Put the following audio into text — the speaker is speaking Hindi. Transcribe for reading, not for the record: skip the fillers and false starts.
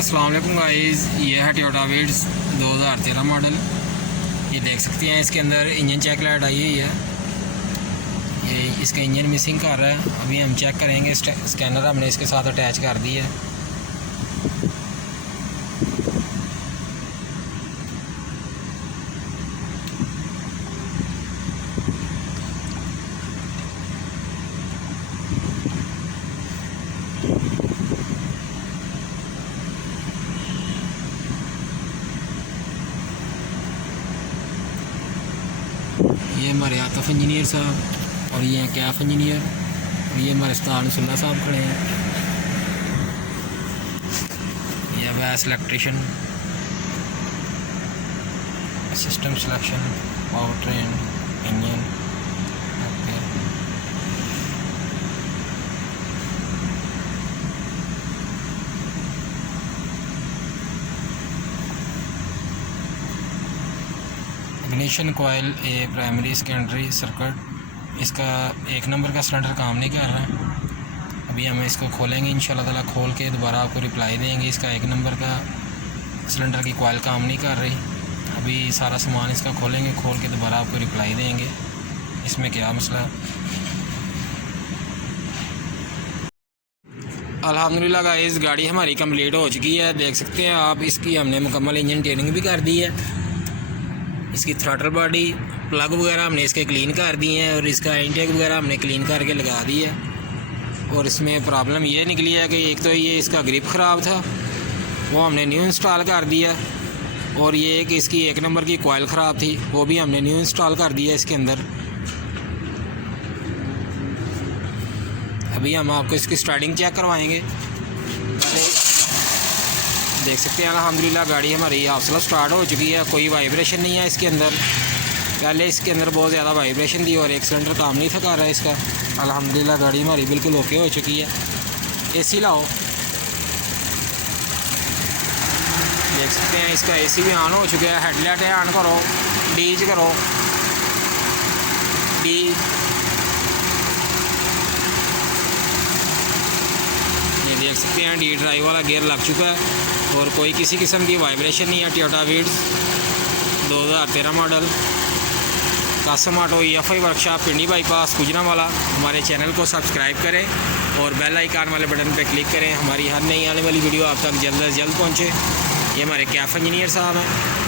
अस्सलाम वालेकुम गाइस, ये है टोयोटा वीट्स 2013 मॉडल। ये देख सकते हैं इसके अंदर इंजन चेक लाइट आई हुई है। ये इसका इंजन मिसिंग कर रहा है। अभी हम चेक करेंगे। स्कैनर हमने इसके साथ अटैच कर दी है। ये हमारे आतफ इंजीनियर साहब और ये हैं कैफ इंजीनियर और ये हमारे उस्ताद सुल्ला साहब खड़े हैं। ये वैस electrician, system selection, power train, engine. Ignition coil a primary secondary circuit, इसका 1 नंबर का सिलेंडर काम नहीं कर रहा है। अभी हम इसको खोलेंगे इंशाल्लाह ताला। खोल के दोबारा आपको रिप्लाई देंगे। इसका 1 नंबर का सिलेंडर की कोयल काम नहीं कर रही। अभी सारा सामान इसका खोलेंगे, खोल के दोबारा आपको रिप्लाई देंगे इसमें क्या मसला है। अल्हम्दुलिल्लाह गाइस, गाड़ी हमारी कंप्लीट हो चुकी है। देख सकते हैं आप, इसकी हमने मुकम्मल इंजन ट्रेनिंग भी कर दी है। इसकी थ्रॉटल बॉडी, प्लग वगैरह हमने इसके क्लीन कर दिए हैं और इसका इनटेक वगैरह हमने क्लीन करके लगा दी है। और इसमें प्रॉब्लम ये निकली है कि एक तो ये इसका ग्रिप ख़राब था, वो हमने न्यू इंस्टॉल कर दिया। और ये कि इसकी 1 नंबर की कॉइल ख़राब थी, वो भी हमने न्यू इंस्टॉल कर दिया इसके अंदर। अभी हम आपको इसकी स्टार्टिंग चेक करवाएंगे। देख सकते हैं अल्हम्दुलिल्लाह गाड़ी हमारी हौसला स्टार्ट हो चुकी है। कोई वाइब्रेशन नहीं है इसके अंदर। पहले इसके अंदर बहुत ज़्यादा वाइब्रेशन थी और एक सिलेंडर काम नहीं था कर रहा है इसका। अल्हम्दुलिल्लाह गाड़ी हमारी बिल्कुल ओके हो चुकी है। एसी लाओ, देख सकते हैं इसका एसी भी ऑन हो चुका है। हेडलाइट ऑन करो, डीज करो, डी। ये देख सकते हैं डी ड्राइव वाला गियर लग चुका है और कोई किसी किस्म की वाइब्रेशन नहीं है। Toyota Vitz 2013 model, Qasim auto EFI workshop, Pindi bypass, Gujranwala. हमारे चैनल को सब्सक्राइब करें और बेल आइकन वाले बटन पर क्लिक करें। हमारी हर नई आने वाली वीडियो आप तक जल्द से जल्द पहुँचे। ये हमारे कैफ इंजीनियर साहब हैं।